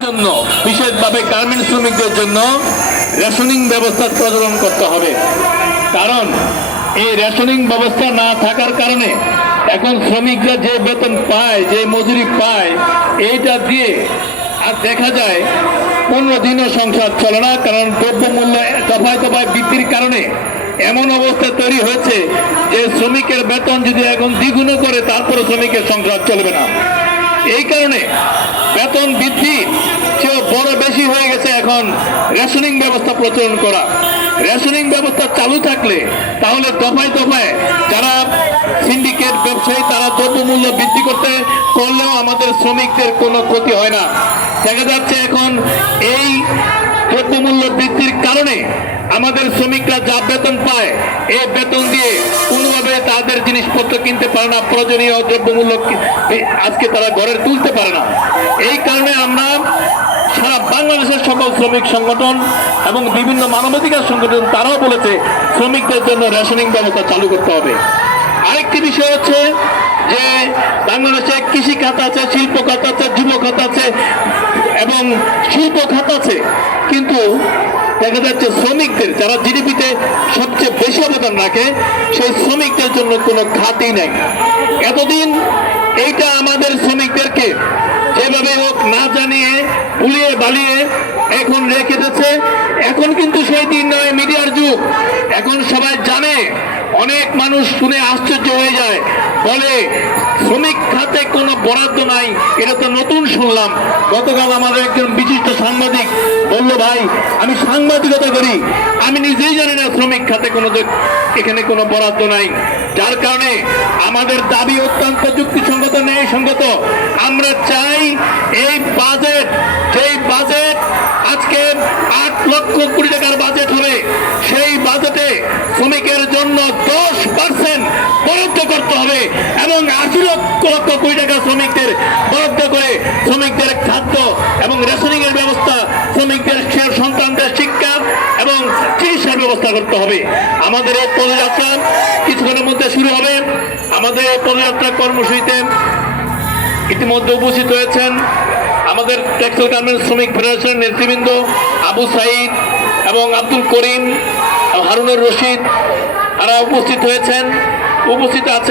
জন্য বিশেষভাবে গার্মেন্টস শ্রমিকদের জন্য রেশনিং ব্যবস্থা প্রচলন করতে হবে। কারণ এই রেশনিং ব্যবস্থা না থাকার কারণে এখন শ্রমিকরা যে বেতন পায়, যে মজুরি পায়, এইটা দিয়ে আর দেখা যায় 15 দিনও সংসার চলে না। কারণ দ্রব্যমূল্য দফায় দফায় বৃদ্ধির কারণে এমন অবস্থা তৈরি হয়েছে যে শ্রমিকের বেতন যদি এখন দ্বিগুণ করে তারপরে শ্রমিকের সংসার চলবে না। এই কারণে বেতন বৃদ্ধি চেয়ে বড় বেশি হয়ে গেছে এখন রেশনিং ব্যবস্থা প্রচলন করা। রেশনিং ব্যবস্থা চালু থাকলে তাহলে দফায় দফায় যারা সিন্ডিকেট ব্যবসায়ী তারা দ্রব্যমূল্য বৃদ্ধি করলেও আমাদের শ্রমিকদের কোনো ক্ষতি হয় না। দেখা যাচ্ছে এখন এই দ্রব্যমূল্য বৃদ্ধির কারণে আমাদের শ্রমিকরা যা বেতন পায় এই বেতন দিয়ে কোনোভাবে তাদের জিনিসপত্র কিনতে পারে না, প্রয়োজনীয় দ্রব্যমূল্য আজকে তারা ঘরে তুলতে পারে না। এই কারণে আমরা সারা বাংলাদেশের সকল শ্রমিক সংগঠন এবং বিভিন্ন মানবাধিকার সংগঠন তারাও বলেছে শ্রমিকদের জন্য রেশনিং ব্যবস্থা চালু করতে হবে। আরেকটি বিষয় হচ্ছে যে বাংলাদেশে কৃষি খাত আছে, শিল্প খাত আছে, যুব খাত আছে এবং শিল্প খাত আছে, কিন্তু দেখা যাচ্ছে শ্রমিকদের যারা জিডিপিতে সবচেয়ে বেশি অবদান রাখে সেই শ্রমিকদের জন্য কোনো খাতই নাই। এতদিন এইটা আমাদের শ্রমিকদেরকে যেভাবে হোক না জানিয়ে ভুলিয়ে বালিয়ে এখন রেখে দিচ্ছে। এখন কিন্তু সেই দিন নয়, মিডিয়ার যুগ। এখন সবাই জানে, অনেক মানুষ শুনে আশ্চর্য হয়ে যায়, বলে শ্রমিক খাতে কোনো বরাদ্দ নাই। এটা তো নতুন শুনলাম। গতকাল আমাদের একজন বিশিষ্ট সাংবাদিক বলল, ভাই আমি সাংবাদিকতা করি, আমি নিজেই জানি না শ্রমিক খাতে এখানে কোনো বরাদ্দ নাই। যার কারণে আমাদের দাবি অত্যন্ত যুক্তিসঙ্গত, ন্যায়সঙ্গত। আমরা চাই এই বাজেট, যেই বাজেট আজকে 8 লক্ষ কোটি টাকার বাজেট হবে, সেই বাজেটে শ্রমিকের জন্য 10% বরাদ্দ করতে হবে এবং 80 লক্ষ কোটি টাকা শ্রমিকদের বরাদ্দ করে শ্রমিকদের খাদ্য এবং রেশনিং এর ব্যবস্থা, শ্রমিকদের সন্তানদের শিক্ষা এবং চিকিৎসার ব্যবস্থা করতে হবে। আমাদের এই পদযাত্রা কিছুক্ষণের মধ্যে শুরু হবে। আমাদের এই পদযাত্রা কর্মসূচিতে ইতিমধ্যে উপস্থিত হয়েছেন আমাদের টেক্সটাইল গার্মেন্টস শ্রমিক ফেডারেশনের নেতৃবৃন্দ আবু সাইদ এবং আব্দুল করিম, হারুনুর রশিদ, তারা উপস্থিত হয়েছেন, উপস্থিত আছেন।